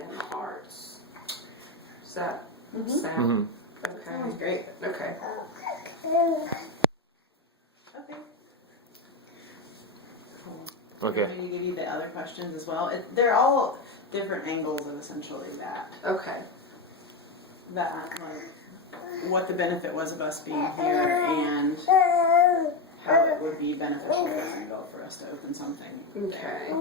and the arts. Does that Mm-hmm. sound okay? Sounds great. Okay. Okay. Okay. I'm going to give you the other questions as well. They're all different angles of essentially that. Okay. Like, what the benefit was of us being here and how it would be beneficial to Randall for us to open something. Okay.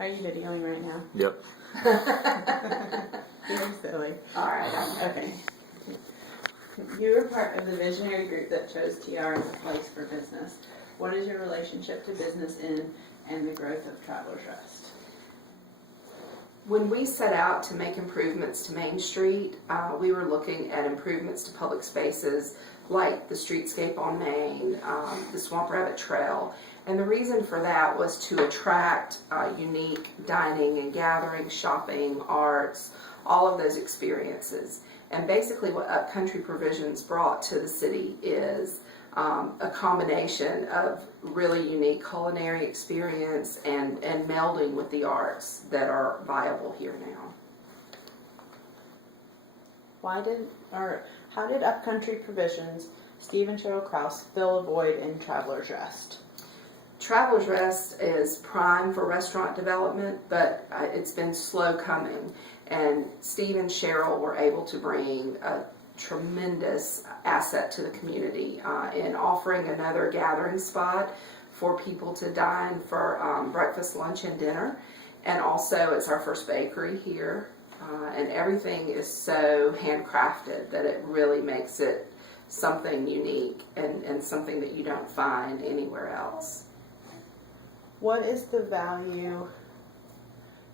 Are you videoing right now? Yep. You're silly. Alright. Okay. You were part of the visionary group that chose TR as a place for business. What is your relationship to business in and the growth of Travelers Rest? When we set out to make improvements to Main Street, we were looking at improvements to public spaces like the streetscape on Main, the Swamp Rabbit Trail. And the reason for that was to attract unique dining and gathering, shopping, arts, all of those experiences. And basically what Upcountry Provisions brought to the city is a combination of really unique culinary experience and melding with the arts that are viable here now. How did Upcountry Provisions, Steve and Cheryl Krause, fill a void in Travelers Rest? Travelers Rest is prime for restaurant development, but it's been slow coming. And Steve and Cheryl were able to bring a tremendous asset to the community in offering another gathering spot for people to dine for breakfast, lunch, and dinner. And also it's our first bakery here. And everything is so handcrafted that it really makes it something unique and something that you don't find anywhere else. What is the value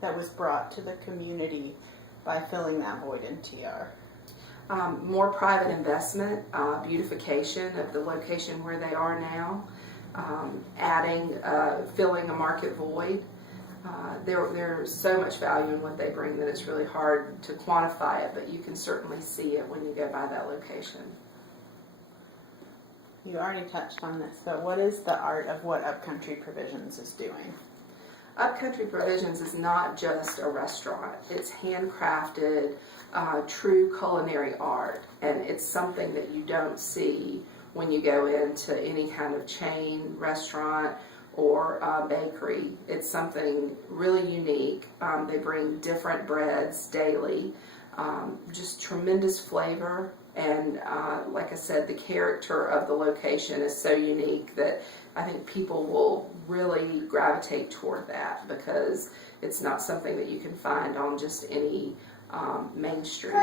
that was brought to the community by filling that void in TR? More private investment, beautification of the location where they are now, filling a market void. There's so much value in what they bring that it's really hard to quantify it, but you can certainly see it when you go by that location. You already touched on this, but what is the art of what Upcountry Provisions is doing? Upcountry Provisions is not just a restaurant. It's handcrafted, true culinary art, and it's something that you don't see when you go into any kind of chain restaurant or bakery. It's something really unique. They bring different breads daily, just tremendous flavor. And like I said, the character of the location is so unique that I think people will really gravitate toward that because it's not something that you can find on just any main street.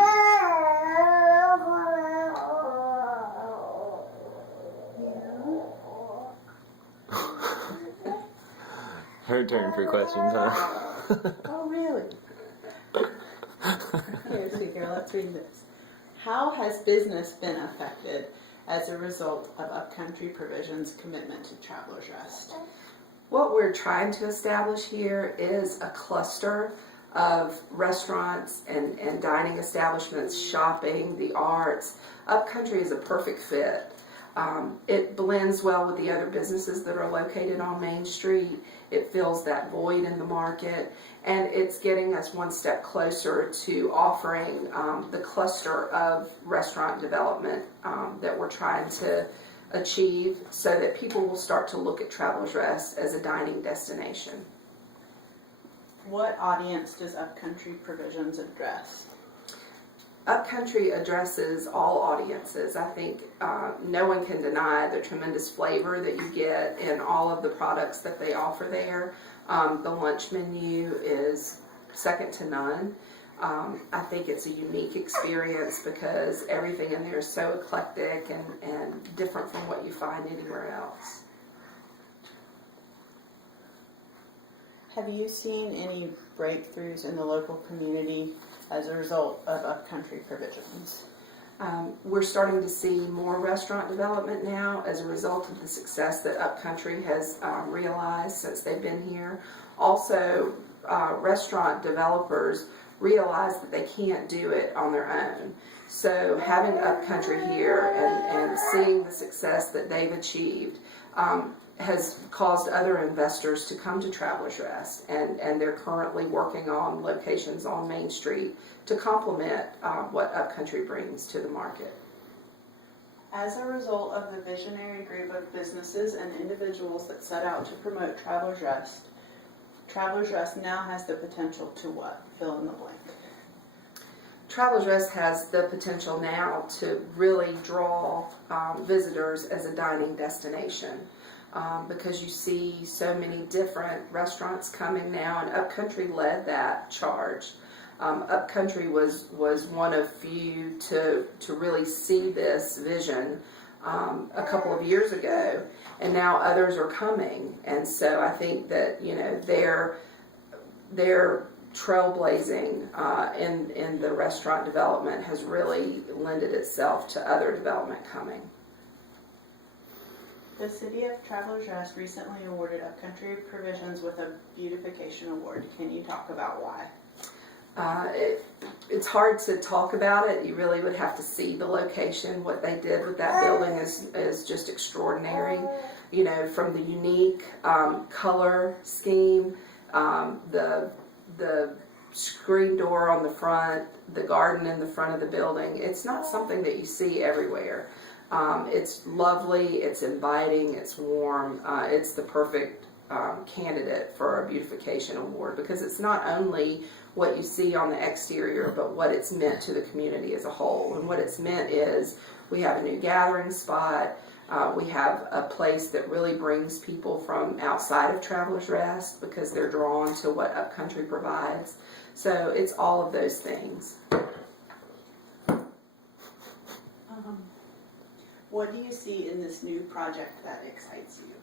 Her turn for questions, huh? Oh, really? Here, sweet girl, let's read this. How has business been affected as a result of Upcountry Provisions' commitment to Travelers Rest? What we're trying to establish here is a cluster of restaurants and dining establishments, shopping, the arts. Upcountry is a perfect fit. It blends well with the other businesses that are located on Main Street. It fills that void in the market, and it's getting us one step closer to offering the cluster of restaurant development that we're trying to achieve so that people will start to look at Travelers Rest as a dining destination. What audience does Upcountry Provisions address? Upcountry addresses all audiences. I think no one can deny the tremendous flavor that you get in all of the products that they offer there. The lunch menu is second to none. I think it's a unique experience because everything in there is so eclectic and different from what you find anywhere else. Have you seen any breakthroughs in the local community as a result of Upcountry Provisions? We're starting to see more restaurant development now as a result of the success that Upcountry has realized since they've been here. Also, restaurant developers realize that they can't do it on their own. So having Upcountry here and seeing the success that they've achieved has caused other investors to come to Travelers Rest, and they're currently working on locations on Main Street to complement what Upcountry brings to the market. As a result of the visionary group of businesses and individuals that set out to promote Travelers Rest now has the potential to what? Fill in the blank. Travelers Rest has the potential now to really draw visitors as a dining destination because you see so many different restaurants coming now, and Upcountry led that charge. Upcountry was one of few to really see this vision a couple of years ago, and now others are coming. And so I think that their trailblazing in the restaurant development has really lended itself to other development coming. The City of Travelers Rest recently awarded Upcountry Provisions with a beautification award. Can you talk about why? It's hard to talk about it. You really would have to see the location. What they did with that building is just extraordinary. You know, from the unique color scheme, the screen door on the front, the garden in the front of the building. It's not something that you see everywhere. It's lovely, it's inviting, it's warm. It's the perfect candidate for a beautification award because it's not only what you see on the exterior, but what it's meant to the community as a whole. And what it's meant is we have a new gathering spot. We have a place that really brings people from outside of Travelers Rest because they're drawn to what Upcountry provides. So it's all of those things. What do you see in this new project that excites you?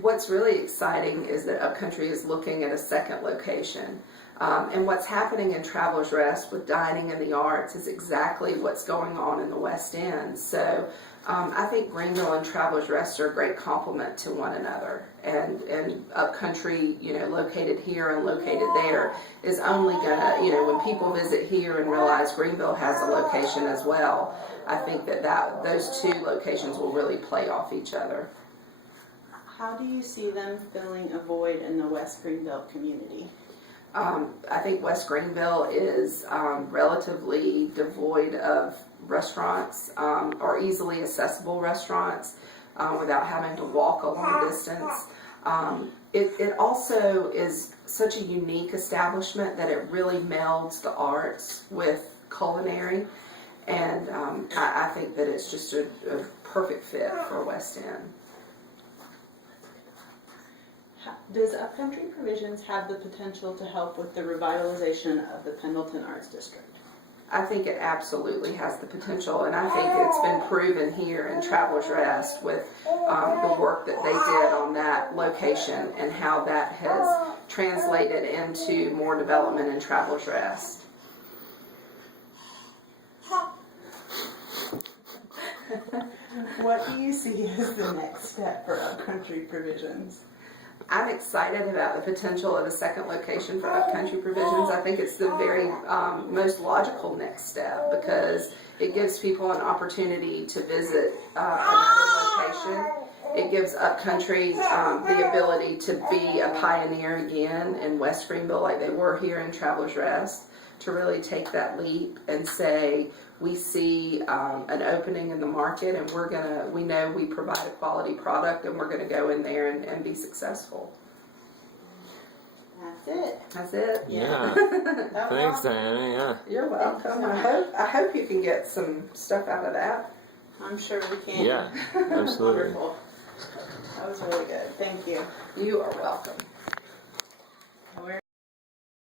What's really exciting is that Upcountry is looking at a second location. And what's happening in Travelers Rest with dining and the arts is exactly what's going on in the West End. So I think Greenville and Travelers Rest are a great complement to one another. And Upcountry, you know, located here and located there is only gonna, you know, when people visit here and realize Greenville has a location as well, I think that those two locations will really play off each other. How do you see them filling a void in the West Greenville community? I think West Greenville is relatively devoid of restaurants or easily accessible restaurants without having to walk a long distance. It also is such a unique establishment that it really melds the arts with culinary, and I think that it's just a perfect fit for West End. Does Upcountry Provisions have the potential to help with the revitalization of the Pendleton Arts District? I think it absolutely has the potential, and I think it's been proven here in Travelers Rest with the work that they did on that location and how that has translated into more development in Travelers Rest. What do you see as the next step for Upcountry Provisions? I'm excited about the potential of a second location for Upcountry Provisions. I think it's the very most logical next step because it gives people an opportunity to visit another location. It gives Upcountry the ability to be a pioneer again in West Greenville like they were here in Travelers Rest, to really take that leap and say, we see an opening in the market and we know we provide a quality product and we're gonna go in there and be successful. That's it. That's it. Yeah. Thanks, Diana. Yeah. You're welcome. Thank you so I hope you can get some stuff out of that. I'm sure we can. Yeah. Absolutely. Wonderful. That was really good. Thank you. You are welcome.